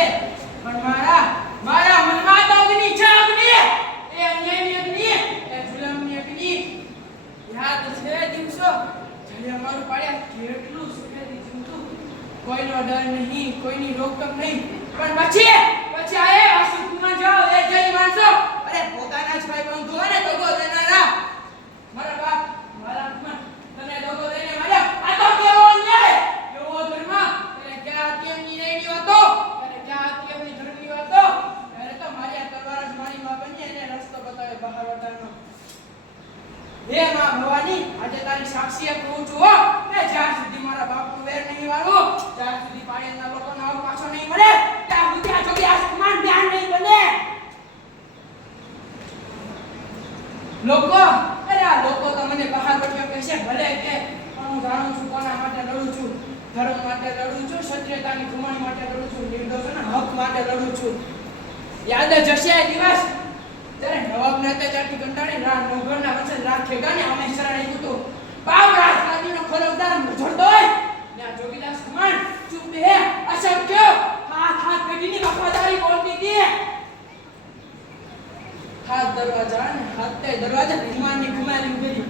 શીતળ પણ મારા મારા મનમાં તો અગ્નિ છે, અગ્નિ! એ અન્યાયની અગ્નિ, એ જુલમની અગ્નિ. યાદ છે દિવસો જ્યારે અમારું પાડ્યા કેટલું સુખેથી જીવતું. કોઈનો ડર નહીં, કોઈની રોકટોક નહીં. પણ પછી પછી આ એ અસુખમાં જાઓ એ જઈ માણસો અરે પોતાના જ ભાઈ બંધુ હોય ને તો ગો દેનારા મારા બાપ મારા આત્મા તને દગો દઈને માર્યો આ તો કેવો અન્યાય કેવો ધર્મ તને ક્યાં અત્યમની નહીં હતો તને ક્યાં અત્યમની ધર્મની હતો ત્યારે તો મારી આ તલવાર જ મારી માં બની અને રસ્તો બતાવે બહાર વટાનો હે માં ભવાની, આજે તારી સાક્ષીએ કહું છું વેર નહીં વાળું લોકો, અરે આ લોકો તો મને બહાર વટ્યો કહેશે ભલે કે હું જાણું છું કોના માટે લડું છું. ધર્મ માટે લડું છું ક્ષત્રિયતાની ધુમાણી માટે લડું છું, નિર્દોષોના હક માટે લડું છું. યાદ જ હશે દિવસ? નવાબને અત્યાચારથી કંટાળી રા નોગરના વચ્ચે રાત ખેગાને અમે શરણે કૂતો પાવ રાજકારણીનો ખોલવદાર મજોડતો હોય ને આ જોગીદાસ કુમાર ચૂપ હે અશક્ય, હાથ હાથ પેટીની વફાદારી બોલતી હતી. હાથ દરવાજા ને હાથ દરવાજા વિમાનની કુમારી ઉભેલી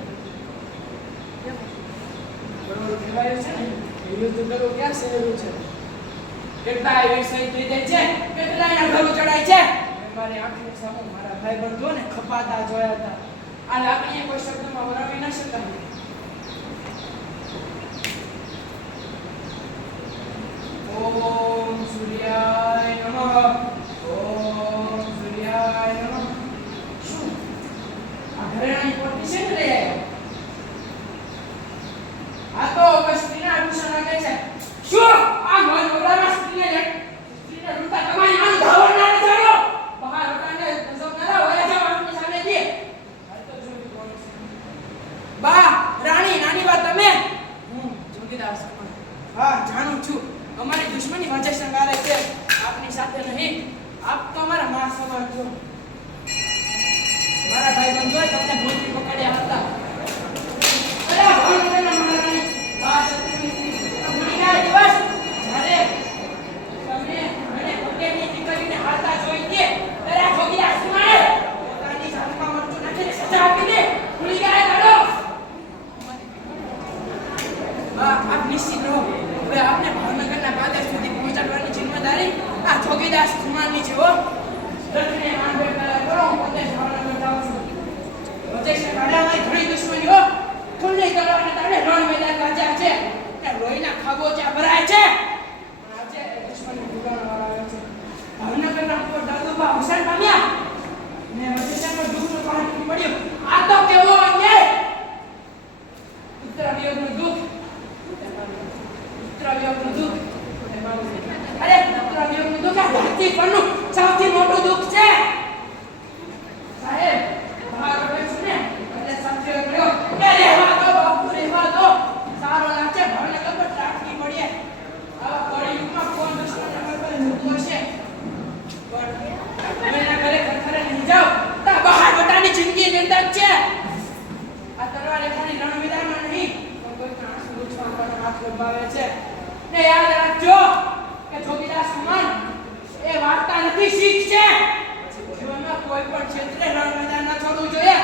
બરોબર કહેવાયું છે ને? યુદ્ધ કરવું ક્યાં થઈ જાય છે? કેટલા એના ઘરો ચડાય છે? મારી આંખની સામે મારા ભાઈ બંધો ને ખપાતા જોયા હતા. આ લાકડીએ કોઈ શબ્દમાં વરાવી ન શકાય. ઓમ સૂર્યાય નમઃ. ઓમ સૂર્યાય નમઃ. શું? આ ઘરેણાની પોટલી છે ને લઈ આ તો હવે આભૂષણ લાગે છે શું આ મન વગરના સ્ત્રીને લે સ્ત્રીને લૂંટા તમારી આનું ધાવણ ના ચાલો બહાર વટાને ગજબનારા હોય છે માણસની સામેથી હાલ તો જોયું કોણ છે બા રાણી નાની બા તમે હું જોગીદાસ કુમાર હા જાણું છું અમારી દુશ્મની વચ્ચે સંગારે છે, આપની સાથે નહીં. આપ તો અમારા માં સમાન છો મારા ભાઈ બંધુએ તમને ભૂલથી પકડ્યા હતા અરે ભાવનગરના મહારાણી આ શત્રુની સ્ત્રી તમે ભૂલી ગયા દિવસ જ્યારે તમે મને પટેલની દીકરીને હાલતા જોઈ દે ત્યારે આ જોગી આસમાન પોતાની જાતમાં મરચું નાખીને સજા આપી દે ભૂલી ગયા કાઢો બા આપ નિશ્ચિત રહો હવે આપને ભાવનગરના બાદર સુધી પહોંચાડવાની જિમ્મેદારી આ જોગીદાસ કુમારની છે હો દક્ષિણે માંડવે કરા હું પોતે ભાવનગર જાઉં છું વચ્ચે ગાડામાં ઘણી દુશ્મનીઓ ખુલ્લી કરવાને તારે રણ મેદાન ગાજ્યા છે ને લોહીના ખાબોચિયા ભરાય છે આજે દુશ્મની ભૂલાણવાળા આવે છે ભાવનગરના કુંવર દાદુબા હુસેન પામ્યા ને પર દુઃખનું પાણી પડ્યું આ તો કેવો અન્યાય પુત્ર વિયોગનું દુઃખ પુત્ર વિયોગનું દુઃખ અરે પુત્ર વિયોગનું દુઃખ આ ધરતી પરનું સૌથી મોટું દુઃખ છે. સાહેબ બહાર આવે ને, એટલે સાક્ષી ગયો કે રહેવા દો, બાપુ, રહેવા દો. સારો લાગશે ભાવનગર પર ત્રાટકી પડીએ. આવા કળિયુગમાં કોણ દુશ્મન નંબર પર મૂકવો છે? પણ તમે એના ઘરે ખરેખર જાઓ. તા બહાર બટાની જિંદગી નિર્દક છે. આ તલવાર એખાની રણ મેદાનમાં નહીં, પણ કોઈ ત્રાસ લૂછવા પર હાથ લંબાવે છે. છે? જીવનમાં કોઈ પણ ક્ષેત્રે રણમેદાન ન છોડવું જોઈએ.